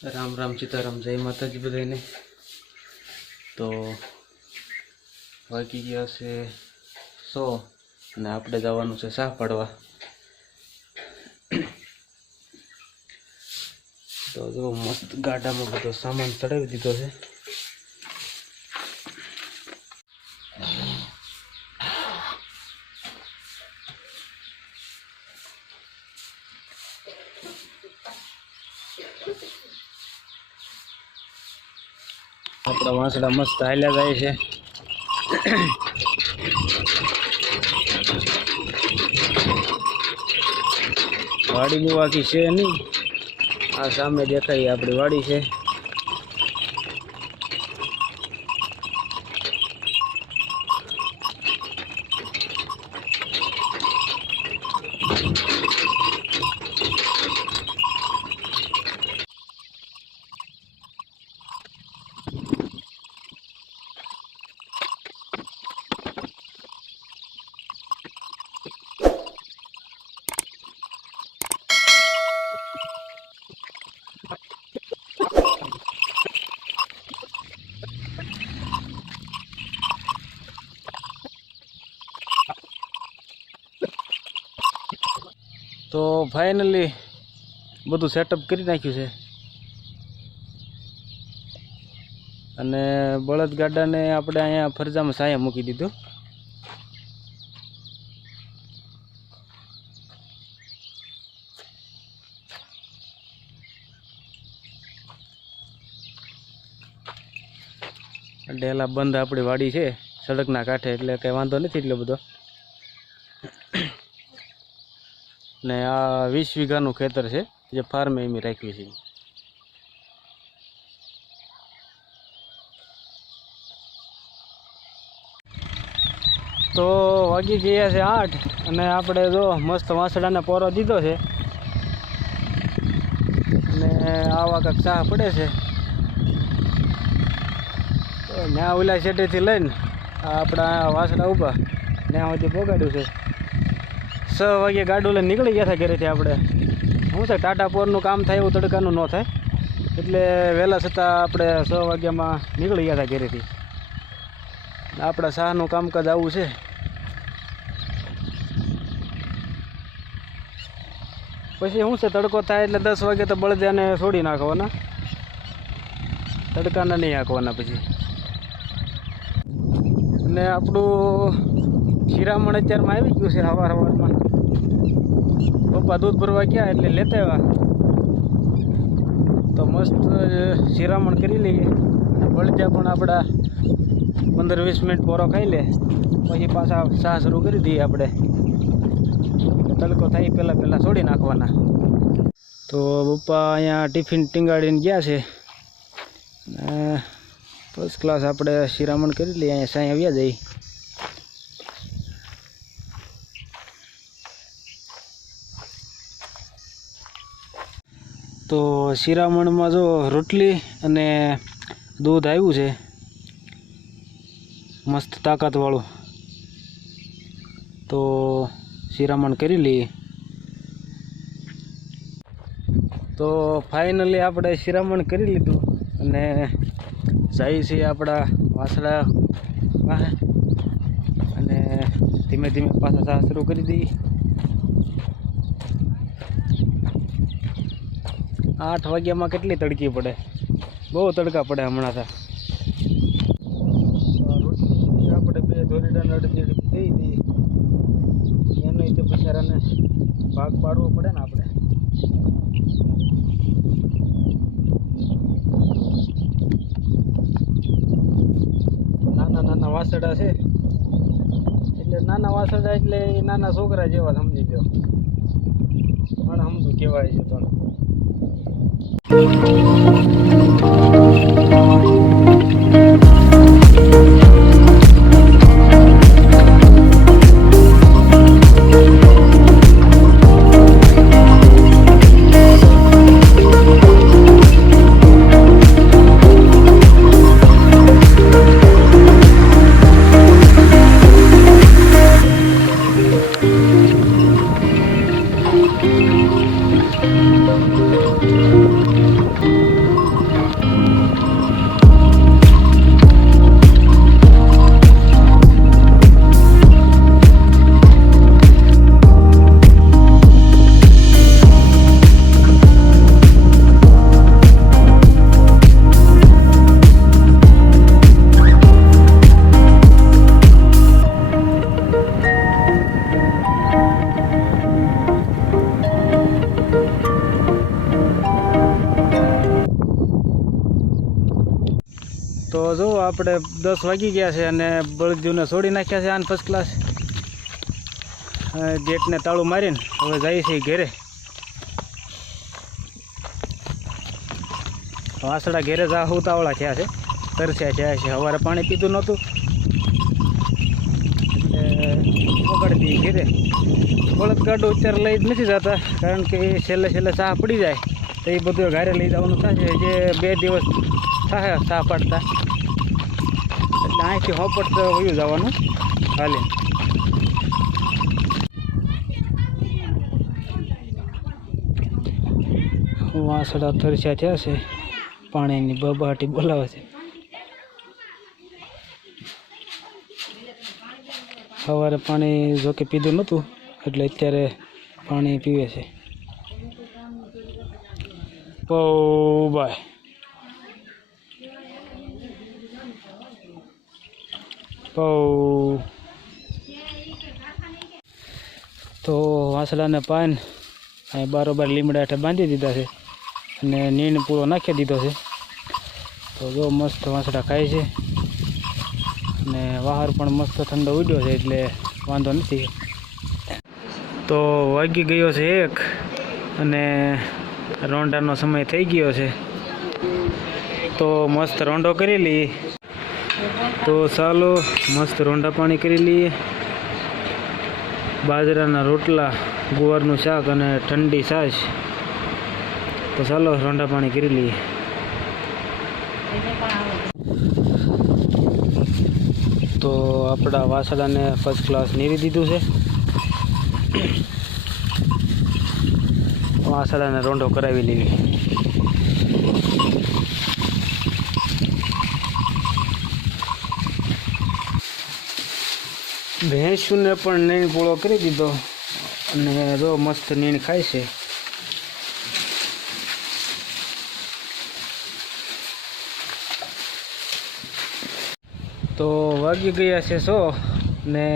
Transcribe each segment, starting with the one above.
રામ રામ સીતારામ, જય માતાજી બધાને। તો વાગી ગયા છે 100 અને આપણે જવાનું છે સાહ પાડવા। તો જો મસ્ત ગાડામાં બધો સામાન ચડાવી દીધો છે। આપણા વાંસડા મસ્ત હાલ્યા જાય છે। વાડી બહુ આખી છે નહીં, આ સામે દેખાય આપણી વાડી છે। તો ફાઇનલી બધું સેટઅપ કરી નાખ્યું છે અને બળદગાડાને આપણે અહીંયા ફરજામાં સાયા મૂકી દીધું। ડેલા બંધ આપણી વાડી છે સડકના કાંઠે, એટલે કંઈ વાંધો નથી એટલો બધો। ને આ 20 વીઘાનું ખેતર છે જે ફાર્મે એમ રાખ્યું છે। તો વાગી ગયા છે 8 અને આપણે જો મસ્ત વાંસડાને પોરો દીધો છે અને આવા કાંક ચા પડે છે। ત્યાં ઓલા શેટેથી લઈને આપણા વાંસડા ઊભા ત્યાં સુધી પોગાડ્યું છે। 6 વાગે ગાડું લઈને નીકળી ગયા હતા ઘરેથી આપણે। શું છે ટાટા પોરનું કામ થાય એવું તડકાનું ન થાય, એટલે વહેલા છતાં આપણે 6 વાગ્યામાં નીકળી ગયા હતા ઘરેથી। આપણા શાહનું કામકાજ આવું છે। પછી શું છે તડકો થાય એટલે 10 વાગે તો બળદિયાને છોડી નાખવાના, તડકાના નહીં હાંકવાના પછી। અને આપણું શિરામણ અત્યારમાં આવી ગયું છે સવારમાં। પપ્પા દૂધ ભરવા ગયા એટલે લેતા આવ્યા, તો મસ્ત શિરામણ કરી લઈએ અને બળદિયા પણ આપણા 15-20 મિનિટ પોરો ખાઈ લે, પછી પાછા સાહ શરૂ કરી દઈએ આપણે। તડકો થાય પહેલાં છોડી નાખવાના। તો પપ્પા અહીંયા ટિફિન ટીંગાડીને ગયા છે, ફર્સ્ટ ક્લાસ આપણે શિરામણ કરી લઈએ, અહીંયા સાંઈ આવ્યા જઈએ। તો શિરામણમાં જો રોટલી અને દૂધ આવ્યું છે મસ્ત તાકાતવાળું, તો શિરામણ કરી લઈએ। તો ફાઇનલી આપણે શિરામણ કરી લીધું અને જાય છે આપણા વાંસડા પાસે અને ધીમે ધીમે પાછા સાહ શરૂ કરી દઈએ। 8 વાગ્યામાં કેટલી તડકી પડે, બહુ તડકા પડે હમણાં તો। રોટલી આપણે 2 ધોરીડાના અડધી દઈ દઈએ, એનો તો બિચારાને ભાગ પાડવો પડે ને આપણે। નાના વાસડા છે એટલે નાના વાસડા એટલે નાના છોકરા જેવા સમજી લો, પણ સમજુ કહેવાય છે તો। તો જો આપણે 10 વાગી ગયા છે અને બળદીવને છોડી નાખ્યા છે આને ફર્સ્ટ ક્લાસ. ગેટને તાળું મારીને હવે જઈએ છીએ ઘેરે. વાસડા ઘેરે જા ઉતાવળા થયા છે, તરસ્યા થયા છે. સવારે પાણી પીતું નહોતું એટલે પકડતી ઘેરે. બળદગાડું અત્યારે લઈ જ નથી જતા, કારણ કે છેલ્લે ચા પડી જાય તો એ બધું ઘરે લઈ જવાનું થશે. જે 2 દિવસ થાય ચા પાડતા, એટલે અહીંથી હોપટ વયું જવાનું હાલે. વાસડા તરસ્યા થયા છે, પાણીની બબાટી બોલાવે છે. સવારે પાણી જોકે પીધું નહોતું એટલે અત્યારે પાણી પીવે છે. ઓ બાય તો વાસડાને પાન અહીં બારોબાર લીમડા હેઠળ બાંધી દીધા છે અને નીણ પૂરો નાખી દીધો છે. તો જો મસ્ત વાસડા ખાય છે અને બહાર પણ મસ્ત ઠંડો ઉડ્યો છે એટલે વાંધો નથી. તો વાગી ગયો છે 1 અને રોંઢાનો સમય થઈ ગયો છે. તો મસ્ત રોંઢો કરી લઈએ. તો ચાલો મસ્ત રોંઢા પાણી કરી લઈએ. બાજરાના રોટલા, ગુવારનું શાક અને ઠંડી છાશ. તો ચાલો રોંઢા પાણી કરી લઈએ. તો આપણા વાસડાને ફર્સ્ટ ક્લાસ નીરી દીધું છે. વાસડાને રોંઢો કરાવી લેવી. ભેંસુને પણ નીણ પૂળો કરી દીધો અને જો મસ્ત નીણ ખાય છે. તો વાગી ગયા છે 100 ને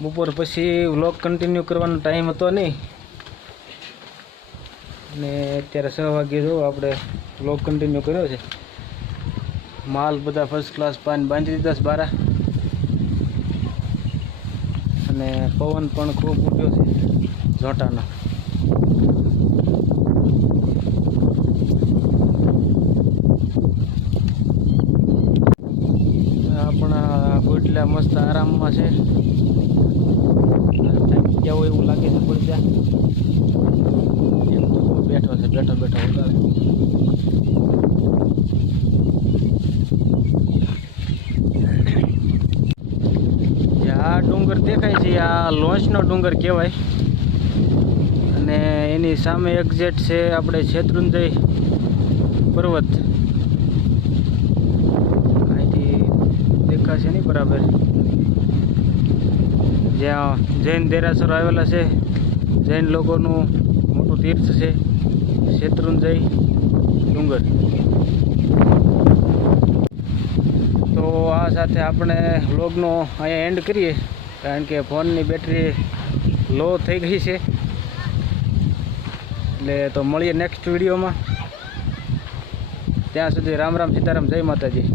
બપોર પછી વ્લોગ કન્ટિન્યુ કરવાનો ટાઈમ હતો નહીં ને અત્યારે 6 વાગે જો આપણે વ્લોગ કન્ટિન્યુ કર્યો છે. માલ બધા ફર્સ્ટ ક્લાસ પાન બાંધી દીધા છે બારા અને પવન પણ ખૂબ ઉડ્યો છે ઝોટાનો. આપણા ગોટલા મસ્ત આરામમાં છે. ક્યાં હોય એવું લાગે છે પડ્યા. બેઠો છે, બેઠો ઉતારે. આ ડુંગર દેખાય છે આ લોંચનો ડુંગર કહેવાય અને એની સામે એક્ઝેક્ટ છે આપણે શેત્રુંજય પર્વત. અહીંથી દેખાશે નહીં બરાબર. જ્યાં જૈન દેરાસરો આવેલા છે, જૈન લોકોનું મોટું તીર્થ છે શેત્રુંજય ડુંગર. તો આ સાથે આપણે વ્લોગનો અહીંયા એન્ડ કરીએ, કારણ કે ફોનની બેટરી લો થઈ ગઈ છે. એટલે તો મળીએ નેક્સ્ટ વિડીયોમાં. ત્યાં સુધી રામ રામ સીતારામ, જય માતાજી.